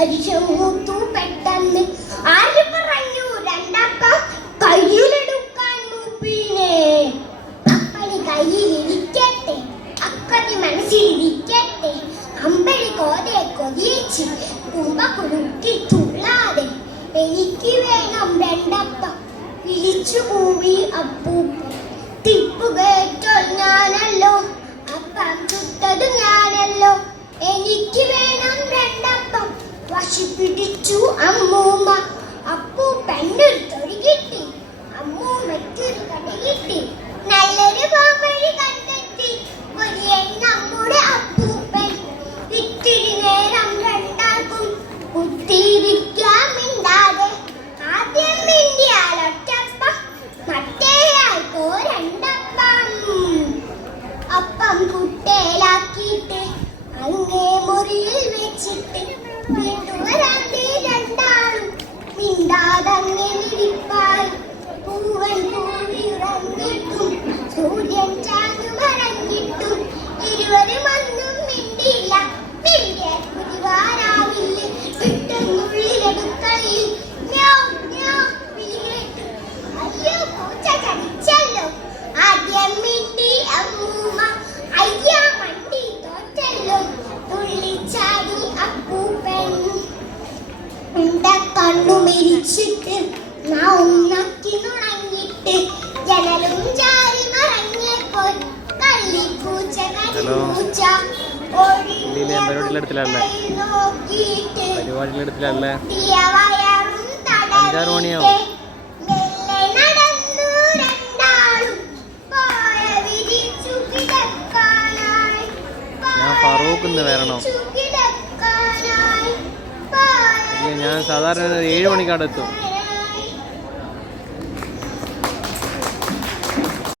അരിച്ചൂത്തു പെട്ടെന്ന് ആര് പറഞ്ഞു രണ്ടപ്പം കയ്യിലെടുക്കാൻ പിന്നെ അപ്പടി കയ്യിലിരിക്കട്ടെ അക്കതി മനസ്സിലിരിക്കട്ടെ അമ്പടി കോതെ കൊതിയിച്ച് കുമ്പ കുടുക്കി തുള്ളാതെ എനിക്ക് വേണം രണ്ടപ്പം വിളിച്ചു കൂവി അപ്പൂപ്പൻ തിപ്പു കേട്ടോ അപ്പം ചുട്ടത് ഞാനല്ലോ. എനിക്ക് വേണം രണ്ടപ്പം. വശി പിടിച്ചു കുടിച്ചിട്ട് നാ ഉണ്ണക്കിനുണങ്ങിട്ട് ജനലും ചാരി മറങ്ങിയപ്പോൾ കള്ളിപ്പൂച്ച കരിപ്പൂച്ച പരിപാടിയിലെടുത്തില്ലല്ലേ അഞ്ചാറ് മണിയാവും ഞാൻ ഫറൂഖ് ഇന്ന് വരണോ. ഞാൻ സാധാരണ ഏഴ് മണിക്കാണ് എത്തും.